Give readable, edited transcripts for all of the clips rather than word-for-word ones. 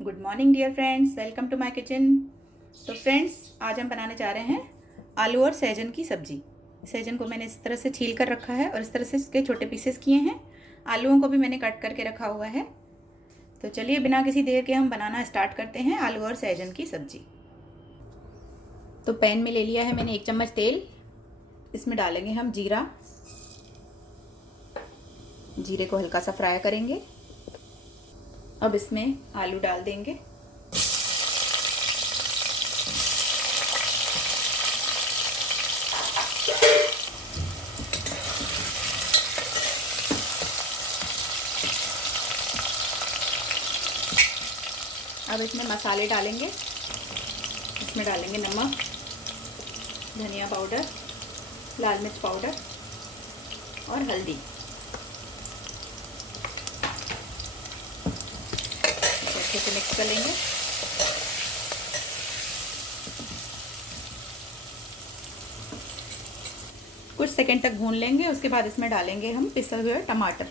Good morning dear friends, welcome to my kitchen. तो friends, आज हम बनाने जा रहे हैं आलू और सहजन की सब्जी। सहजन को मैंने इस तरह से छील कर रखा है और इस तरह से इसके छोटे पीसेस किए हैं। आलूओं को भी मैंने कट करके रखा हुआ है। तो चलिए बिना किसी देर के हम बनाना स्टार्ट करते हैं आलू और सहजन की सब्जी। तो पैन में ले लिया है मैंने 1 चम्मच तेल। इसमें डालेंगे हम जीरा। जीरे को हल्का सा फ्राई करेंगे। अब इसमें आलू डाल देंगे। अब इसमें मसाले डालेंगे। इसमें डालेंगे नमक, धनिया पाउडर, लाल मिर्च पाउडर और हल्दी। अच्छे से मिक्स कर लेंगे। कुछ सेकंड तक भून लेंगे। उसके बाद इसमें डालेंगे हम पिसे हुए टमाटर।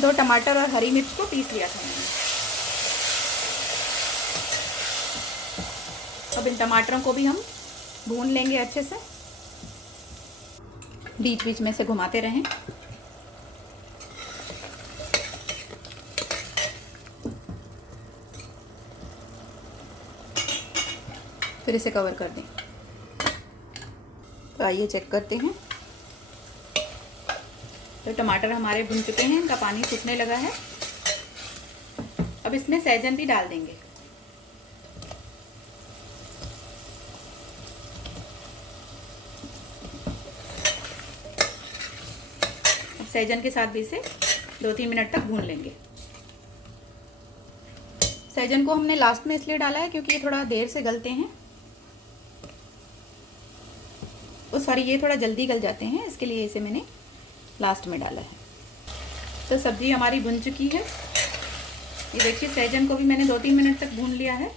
2 टमाटर और हरी मिर्च को पीस लिया था मैंने। अब इन टमाटरों को भी हम भून लेंगे अच्छे से। बीच बीच में से घुमाते रहें। फिर इसे कवर कर दें। तो आइए चेक करते हैं। तो टमाटर हमारे भुन चुके हैं, इनका पानी सूखने लगा है। अब इसमें सहजन भी डाल देंगे। अब सहजन के साथ भी इसे 2-3 मिनट तक भून लेंगे। सहजन को हमने लास्ट में इसलिए डाला है क्योंकि ये थोड़ा देर से गलते हैं। सॉरी, ये थोड़ा जल्दी गल जाते हैं, इसके लिए इसे मैंने लास्ट में डाला है। तो सब्जी हमारी भुन चुकी है। ये देखिए, सहजन को भी मैंने 2-3 मिनट तक भून लिया है।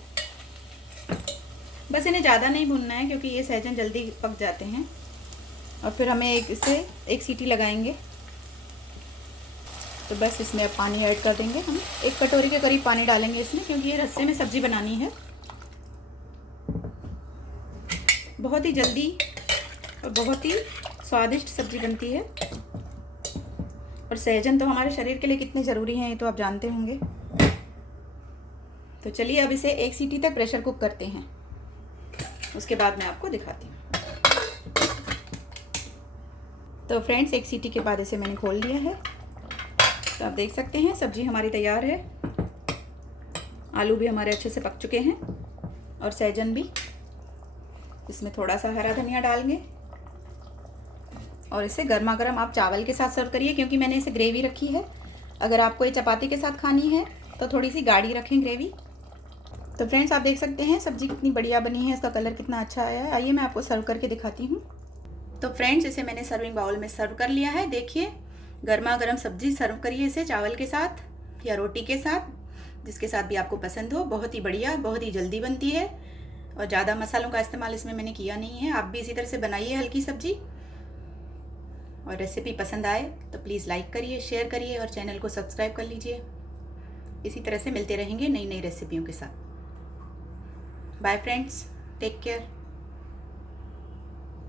बस इन्हें ज़्यादा नहीं भूनना है क्योंकि ये सहजन जल्दी पक जाते हैं। और फिर हमें इसे एक सीटी लगाएंगे। तो बस इसमें अब पानी ऐड कर देंगे। हम 1 कटोरी के करीब पानी डालेंगे इसमें, क्योंकि ये रस्से में सब्जी बनानी है। बहुत ही जल्दी और बहुत ही स्वादिष्ट सब्जी बनती है। और सहजन तो हमारे शरीर के लिए कितने ज़रूरी हैं ये तो आप जानते होंगे। तो चलिए अब इसे 1 सीटी तक प्रेशर कुक करते हैं। उसके बाद मैं आपको दिखाती हूँ। तो फ्रेंड्स, 1 सीटी के बाद इसे मैंने खोल लिया है। तो आप देख सकते हैं सब्जी हमारी तैयार है। आलू भी हमारे अच्छे से पक चुके हैं और सहजन भी। इसमें थोड़ा सा हरा धनिया डालेंगे और इसे गर्मा गर्म आप चावल के साथ सर्व करिए, क्योंकि मैंने इसे ग्रेवी रखी है। अगर आपको ये चपाती के साथ खानी है तो थोड़ी सी गाढ़ी रखें ग्रेवी। तो फ्रेंड्स, आप देख सकते हैं सब्जी कितनी बढ़िया बनी है, इसका कलर कितना अच्छा आया है। आइए मैं आपको सर्व करके दिखाती हूँ। तो फ्रेंड्स, इसे मैंने सर्विंग बाउल में सर्व कर लिया है। देखिए, गर्मा गर्म सब्जी सर्व करिए इसे चावल के साथ या रोटी के साथ, जिसके साथ भी आपको पसंद हो। बहुत ही बढ़िया, बहुत ही जल्दी बनती है और ज़्यादा मसालों का इस्तेमाल इसमें मैंने किया नहीं है। आप भी इसी तरह से बनाइए हल्की सब्जी। और रेसिपी पसंद आए तो प्लीज़ लाइक करिए, शेयर करिए और चैनल को सब्सक्राइब कर लीजिए। इसी तरह से मिलते रहेंगे नई नई रेसिपियों के साथ। Bye friends, take care.